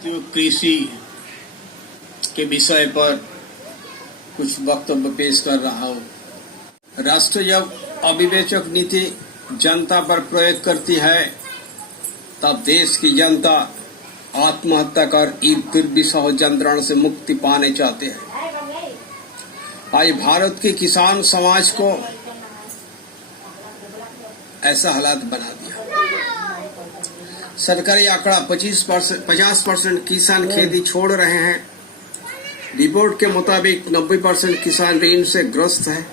साथियों, कृषि के विषय पर कुछ वक्तव्य पेश कर रहा हूँ। राष्ट्र जब अविवेचक नीति जनता पर प्रयोग करती है तब देश की जनता आत्महत्या कर फिर विषह यंत्रणा से मुक्ति पाने चाहते हैं। आज भारत के किसान समाज को ऐसा हालात बना दिया। सरकारी आंकड़ा 50% किसान खेती छोड़ रहे हैं। रिपोर्ट के मुताबिक 90% किसान ऋण से ग्रस्त है।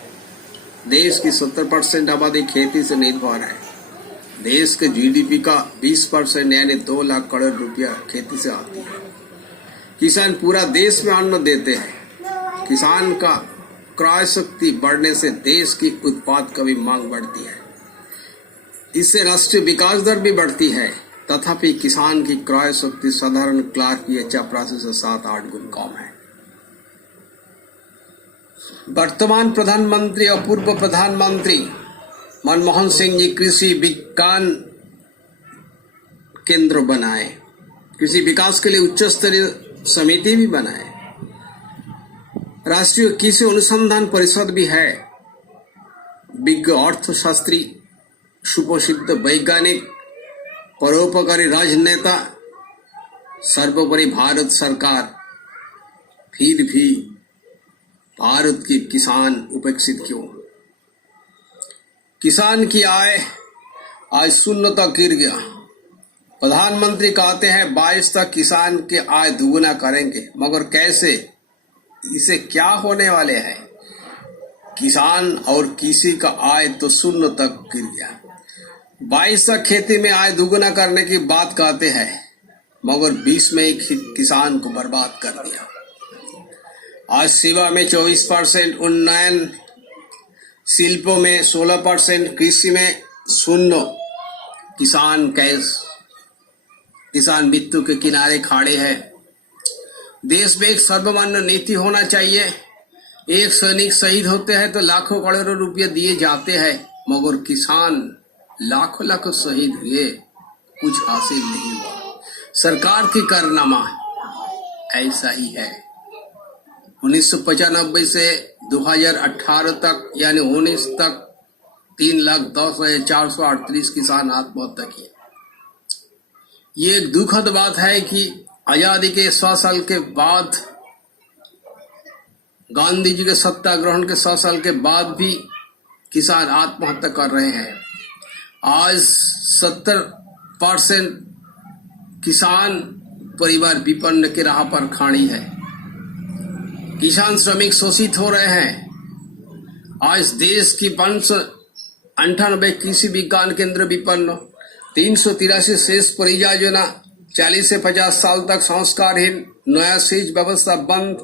देश की 70% आबादी खेती से निर्भर है। देश के जीडीपी का 20% यानी 2 लाख करोड़ रुपया खेती से आती है। किसान पूरा देश में अन्न देते हैं। किसान का क्रय शक्ति बढ़ने से देश की उत्पाद की भी मांग बढ़ती है। इससे राष्ट्रीय विकास दर भी बढ़ती है। तथापि किसान की क्रय शक्ति साधारण क्लार्क या चपरासी से 7-8 गुना कम है। वर्तमान प्रधानमंत्री और पूर्व प्रधानमंत्री मनमोहन सिंह जी कृषि विज्ञान केंद्र बनाए, कृषि विकास के लिए उच्च स्तरीय समिति भी बनाए। राष्ट्रीय कृषि अनुसंधान परिषद भी है। विज्ञ अर्थशास्त्री, सुप्रसिद्ध वैज्ञानिक, परोपकारी राजनेता, सर्वोपरि भारत सरकार, फिर भी भारत के किसान उपेक्षित क्यों? किसान की आय आज 0 तक गिर गया। प्रधानमंत्री कहते हैं 22 तक किसान की आय दुगुना करेंगे, मगर कैसे? इसे क्या होने वाले हैं? किसान और कृषि का आय तो 0 तक गिर गया। 22 तक खेती में आय दुगुना करने की बात कहते हैं, मगर 20 में ही किसान को बर्बाद कर दिया। आज सेवा में 24%, उन्नयन शिल्पों में 16%, कृषि में 0। किसान मृत्यु के किनारे खड़े हैं। देश में एक सर्वमान्य नीति होना चाहिए। एक सैनिक शहीद होते हैं तो लाखों करोड़ों रुपये दिए जाते हैं, मगर किसान लाखों शहीद हुए, कुछ हासिल नहीं हुआ। सरकार की कारनामा ऐसा ही है। 1995 से 2018 तक यानी 19 तक 3,10,438 किसान आत्महत्या किए। ये एक दुखद बात है कि आजादी के 100 साल के बाद, गांधी जी के सत्याग्रहण के 100 साल के बाद भी किसान आत्महत्या कर रहे हैं। आज 70% किसान परिवार विपन्न के राह पर खड़ी है। किसान श्रमिक शोषित हो रहे हैं। आज देश की 598 कृषि विज्ञान केंद्र विपन्न, 383 शेष परियोजना, 40 से 50 साल तक संस्कारहीन, नया सिंचाई व्यवस्था बंद,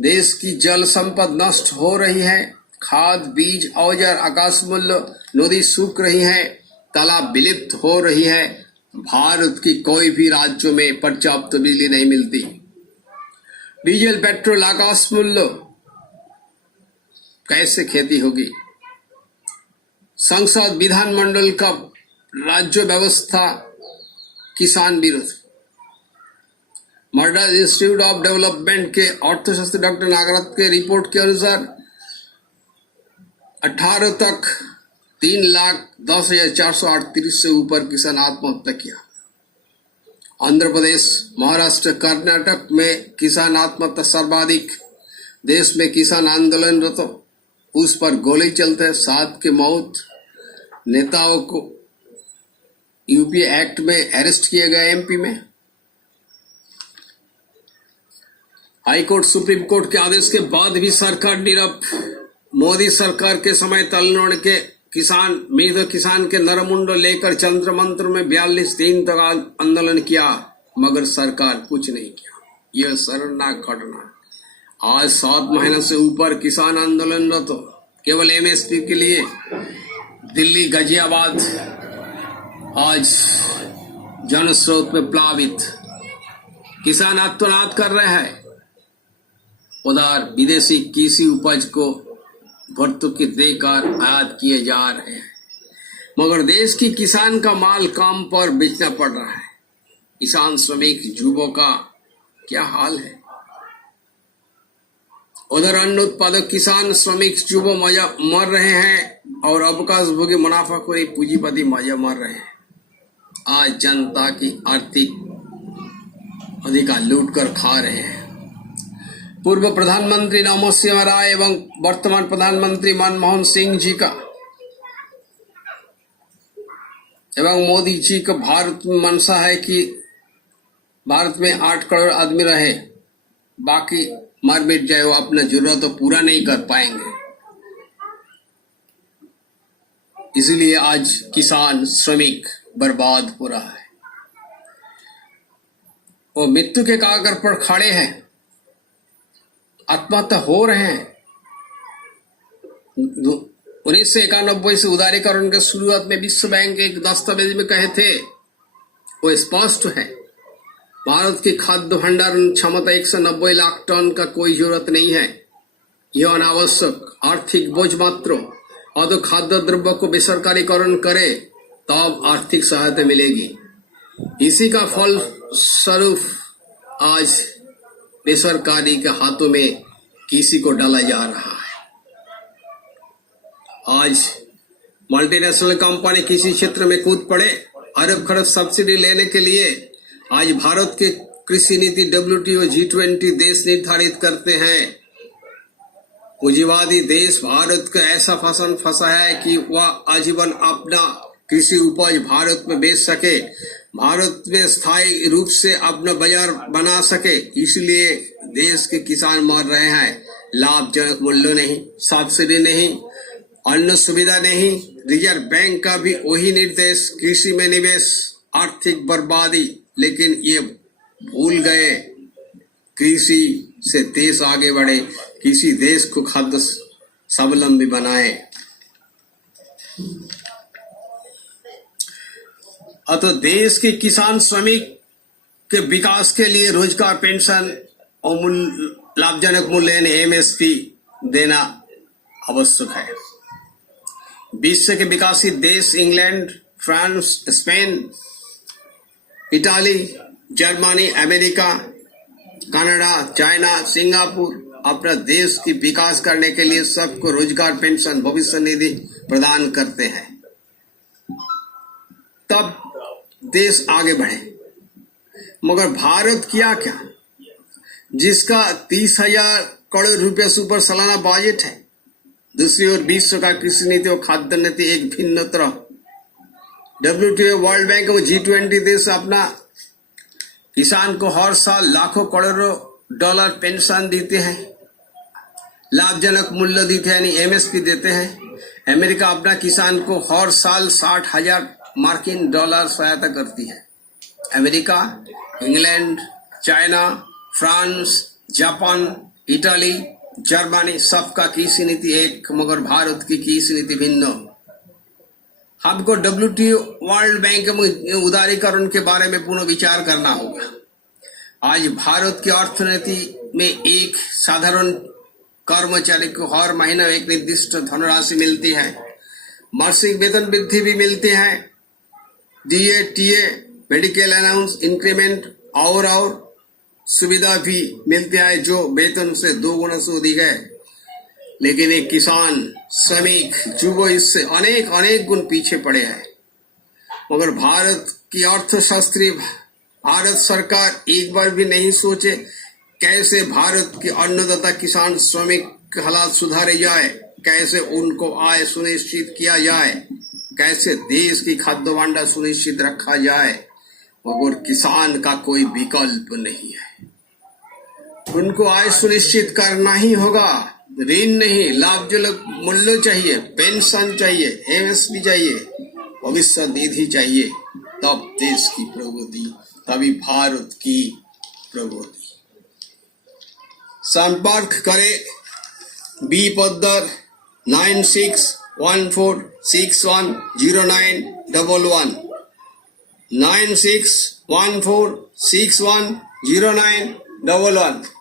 देश की जल संपद नष्ट हो रही है, खाद, बीज, औजार आकाश मूल्य, नदी सूख रही है, तालाब विलुप्त हो रही है। भारत की कोई भी राज्यों में पर्याप्त बिजली नहीं मिलती। डीजल पेट्रोल आकाश मूल्य, कैसे खेती होगी? संसद विधानमंडल का राज्य व्यवस्था किसान विरोध। मद्रास इंस्टीट्यूट ऑफ डेवलपमेंट के अर्थशास्त्री डॉक्टर नागरथ के रिपोर्ट के अनुसार 18 तक 3,10,438 से ऊपर किसान आत्महत्या किया। आंध्र प्रदेश, महाराष्ट्र, कर्नाटक में किसान आत्महत्या सर्वाधिक। देश में किसान आंदोलन तो उस पर गोली चलते 7 की मौत। नेताओं को यूपी एक्ट में अरेस्ट किए गए। एमपी में हाईकोर्ट, सुप्रीम कोर्ट के आदेश के बाद भी सरकार नीरव। मोदी सरकार के समय तमिलनाडु के मृत किसान के नरमुंड लेकर चंद्र मंत्र में 42 दिन तक आंदोलन किया, मगर सरकार कुछ नहीं किया। यह शर्मनाक घटना। आज 7 महीने से ऊपर किसान आंदोलन तो केवल एमएसपी के लिए दिल्ली, गाजियाबाद आज जनस्रोत में प्लावित। किसान आत्मनाद कर रहे हैं। उधर विदेशी कृषि उपज को भर्तुकी देकर आयात किए जा रहे हैं, मगर देश की किसान का माल काम पर बेचना पड़ रहा है। किसान श्रमिक युवकों का क्या हाल है। उधर अन्न उत्पादक किसान श्रमिक युवा मर रहे हैं और अवकाश भोगी मुनाफाखोरी पूंजीपति मर रहे हैं। आज जनता की आर्थिक अधिकार लूट कर खा रहे हैं। पूर्व प्रधानमंत्री नमोसिंह राय एवं वर्तमान प्रधानमंत्री मनमोहन सिंह जी का एवं मोदी जी का भारत में मंशा है कि भारत में 8 करोड़ आदमी रहे, बाकी मर मिट जाए, वो अपना जरूरत तो पूरा नहीं कर पाएंगे। इसलिए आज किसान श्रमिक बर्बाद हो रहा है। वो मृत्यु के कागर पर खड़े हैं, आत्महत्या हो रहे हैं। 1991 से उदारीकरण के शुरुआत में विश्व बैंक एक दस्तावेज में कहे थे, वो स्पष्ट है, भारत की खाद्य भंडारण क्षमता 190 लाख टन का कोई जरूरत नहीं है। यह अनावश्यक आर्थिक बोझ मात्र, और तो खाद्य द्रव्य को बेसरकारीकरण करे तब आर्थिक सहायता मिलेगी। इसी का फल स्वरूप आज बेसरकारी के हाथों में किसी को डाला जा रहा है। आज मल्टीनेशनल कंपनी किसी क्षेत्र में कूद पड़े, अरब खरब सब्सिडी लेने के लिए। आज भारत के कृषि नीति WTO G20 देश निर्धारित करते हैं। पूंजीवादी देश भारत को ऐसा फंसा है कि वह आजीवन अपना कृषि उपज भारत में बेच सके, भारत में स्थायी रूप से अपना बाजार बना सके। इसलिए देश के किसान मर रहे हैं। लाभजनक मूल्य नहीं, सब्सिडी नहीं, अन्न सुविधा नहीं, रिजर्व बैंक का भी वही निर्देश, कृषि में निवेश, आर्थिक बर्बादी। लेकिन ये भूल गए कृषि से देश आगे बढ़े, किसी देश को खाद्य स्वावलंबी बनाए। अतः देश के किसान श्रमिक के विकास के लिए रोजगार, पेंशन और लाभजनक मूल्य MSP देना आवश्यक है। विश्व के विकसित देश England, France, Spain, Italy, Germany, America, Canada, China, Singapore अपना देश की विकास करने के लिए सबको रोजगार, पेंशन, भविष्य निधि प्रदान करते हैं, तब देश आगे बढ़े। मगर भारत किया क्या, जिसका 30,000 करोड़ रुपए से ऊपर सालाना बजट है। दूसरी ओर विश्व का कृषि नीति और खाद्य नीति एक भिन्न तरह। WTO, वर्ल्ड बैंक और G20 देश अपना किसान को हर साल लाखों करोड़ों डॉलर पेंशन देते हैं, लाभजनक मूल्य देते हैं, यानी MSP देते हैं। अमेरिका अपना किसान को हर साल 60,000 मार्किन डॉलर सहायता करती है। America, England, China, France, Japan, Italy, Germany सबका कृषि नीति एक, मगर भारत की कृषि नीति भिन्न। हमको WTO, वर्ल्ड बैंक में उदारीकरण के बारे में पुनः विचार करना होगा। आज भारत की अर्थनीति में एक साधारण कर्मचारी को हर महीना एक निर्दिष्ट धनराशि मिलती है, मासिक वेतन वृद्धि भी मिलती है, DA, TA, medical allowance, increment और सुविधा भी मिलती है जो वेतन से 2 गुना से अधिक है। लेकिन एक किसान, श्रमिक, युवा इससे अनेक गुण पीछे पड़े हैं। मगर भारत की अर्थशास्त्री, भारत सरकार एक बार भी नहीं सोचे कैसे भारत के अन्नदाता किसान श्रमिक के हालात सुधारे जाए, कैसे उनको आय सुनिश्चित किया जाए, कैसे देश की खाद्य भंडार सुनिश्चित रखा जाए। मगर किसान का कोई विकल्प नहीं है, उनको आय सुनिश्चित करना ही होगा। ऋण नहीं, लाभजनक मूल्य चाहिए, पेंशन चाहिए, MSP चाहिए, भविष्य निधि चाहिए, तब देश की प्रगति, तभी भारत की प्रगति। संपर्क करें B-Poddar 9614610911 9614610911।